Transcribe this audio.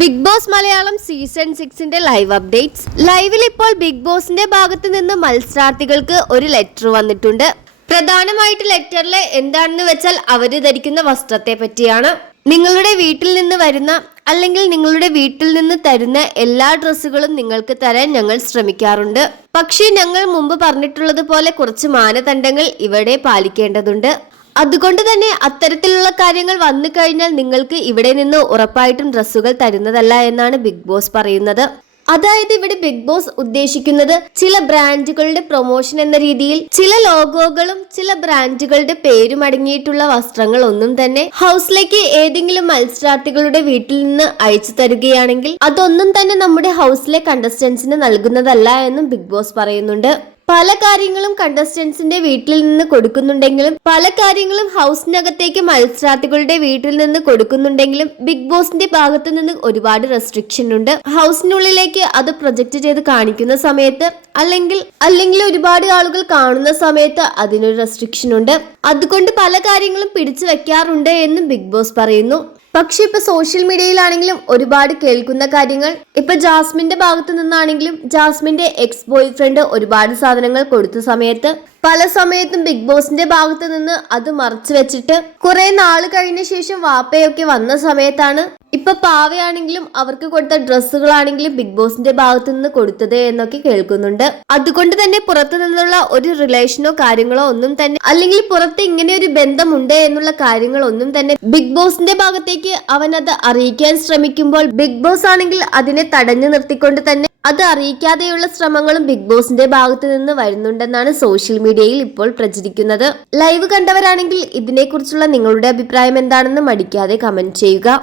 Big Boss Malayalam season സിക്സിന്റെ live updates. ലൈവിൽ ഇപ്പോൾ ബിഗ് ബോസിന്റെ ഭാഗത്ത് നിന്ന് മത്സരാർത്ഥികൾക്ക് ഒരു ലെറ്റർ വന്നിട്ടുണ്ട്. പ്രധാനമായിട്ട് ലെറ്ററിൽ എന്താണെന്ന് വെച്ചാൽ അവർ ധരിക്കുന്ന വസ്ത്രത്തെ പറ്റിയാണ്. നിങ്ങളുടെ വീട്ടിൽ നിന്ന് വരുന്ന അല്ലെങ്കിൽ നിങ്ങളുടെ വീട്ടിൽ നിന്ന് തരുന്ന എല്ലാ ഡ്രസ്സുകളും നിങ്ങൾക്ക് തരാൻ ഞങ്ങൾ ശ്രമിക്കാറുണ്ട്. പക്ഷേ ഞങ്ങൾ മുമ്പ് പറഞ്ഞിട്ടുള്ളത് പോലെ കുറച്ച് മാനദണ്ഡങ്ങൾ ഇവിടെ പാലിക്കേണ്ടതുണ്ട്. അതുകൊണ്ട് തന്നെ അത്തരത്തിലുള്ള കാര്യങ്ങൾ വന്നു കഴിഞ്ഞാൽ നിങ്ങൾക്ക് ഇവിടെ നിന്ന് ഉറപ്പായിട്ടും ഡ്രസ്സുകൾ തരുന്നതല്ല എന്നാണ് ബിഗ് ബോസ് പറയുന്നത്. അതായത് ഇവിടെ ബിഗ് ബോസ് ഉദ്ദേശിക്കുന്നത് ചില ബ്രാൻഡുകളുടെ പ്രൊമോഷൻ എന്ന രീതിയിൽ ചില ലോഗോകളും ചില ബ്രാൻഡുകളുടെ പേരും അടങ്ങിയിട്ടുള്ള വസ്ത്രങ്ങൾ ഒന്നും തന്നെ ഹൗസിലേക്ക് ഏതെങ്കിലും മത്സരാർത്ഥികളുടെ വീട്ടിൽ നിന്ന് അയച്ചു തരികയാണെങ്കിൽ അതൊന്നും തന്നെ നമ്മുടെ ഹൗസിലെ കണ്ടസ്റ്റൻസിന് നൽകുന്നതല്ല എന്നും ബിഗ് ബോസ് പറയുന്നുണ്ട്. പല കാര്യങ്ങളും കണ്ടസ്റ്റൻസിന്റെ വീട്ടിൽ നിന്ന് കൊടുക്കുന്നുണ്ടെങ്കിലും പല കാര്യങ്ങളും ഹൗസിനകത്തേക്ക് മത്സരാർത്ഥികളുടെ വീട്ടിൽ നിന്ന് കൊടുക്കുന്നുണ്ടെങ്കിലും ബിഗ് ബോസിന്റെ ഭാഗത്തു നിന്ന് ഒരുപാട് റെസ്ട്രിക്ഷൻ ഉണ്ട്. ഹൗസിനുള്ളിലേക്ക് അത് പ്രൊജക്ട് ചെയ്ത് കാണിക്കുന്ന സമയത്ത് അല്ലെങ്കിൽ അല്ലെങ്കിൽ ഒരുപാട് ആളുകൾ കാണുന്ന സമയത്ത് അതിനൊരു റെസ്ട്രിക്ഷൻ ഉണ്ട്. അതുകൊണ്ട് പല കാര്യങ്ങളും പിടിച്ചു വെക്കാറുണ്ട് എന്നും ബിഗ് ബോസ് പറയുന്നു. പക്ഷെ ഇപ്പൊ സോഷ്യൽ മീഡിയയിലാണെങ്കിലും ഒരുപാട് കേൾക്കുന്ന കാര്യങ്ങൾ. ഇപ്പൊ ജാസ്മിന്റെ ഭാഗത്ത് നിന്നാണെങ്കിലും ജാസ്മിന്റെ എക്സ് ബോയ് ഫ്രണ്ട് ഒരുപാട് സാധനങ്ങൾ കൊടുത്ത സമയത്ത് പല സമയത്തും ബിഗ് ബോസിന്റെ ഭാഗത്ത് നിന്ന് അത് മറച്ചു വെച്ചിട്ട് കുറെ നാൾ കഴിഞ്ഞ ശേഷം വാപ്പയൊക്കെ വന്ന സമയത്താണ് ഇപ്പൊ പാവയാണെങ്കിലും അവർക്ക് കൊടുത്ത ഡ്രസ്സുകളാണെങ്കിലും ബിഗ് ബോസിന്റെ ഭാഗത്ത് നിന്ന് കൊടുത്തത് എന്നൊക്കെ കേൾക്കുന്നുണ്ട്. അതുകൊണ്ട് തന്നെ പുറത്തു നിന്നുള്ള ഒരു റിലേഷനോ കാര്യങ്ങളോ ഒന്നും തന്നെ അല്ലെങ്കിൽ പുറത്ത് ഇങ്ങനെ ഒരു ബന്ധമുണ്ട് എന്നുള്ള കാര്യങ്ങളൊന്നും തന്നെ ബിഗ് ബോസിന്റെ ഭാഗത്തേക്ക് അവൻ അത് അറിയിക്കാൻ ശ്രമിക്കുമ്പോൾ ബിഗ് ബോസ് ആണെങ്കിൽ അതിനെ തടഞ്ഞു നിർത്തിക്കൊണ്ട് തന്നെ അത് അറിയിക്കാതെയുള്ള ശ്രമങ്ങളും ബിഗ് ബോസിന്റെ ഭാഗത്ത് നിന്ന് വരുന്നുണ്ടെന്നാണ് സോഷ്യൽ മീഡിയയിൽ ഇപ്പോൾ പ്രചരിക്കുന്നത്. ലൈവ് കണ്ടവരാണെങ്കിൽ ഇതിനെക്കുറിച്ചുള്ള നിങ്ങളുടെ അഭിപ്രായം എന്താണെന്ന് മടിക്കാതെ കമന്റ് ചെയ്യുക.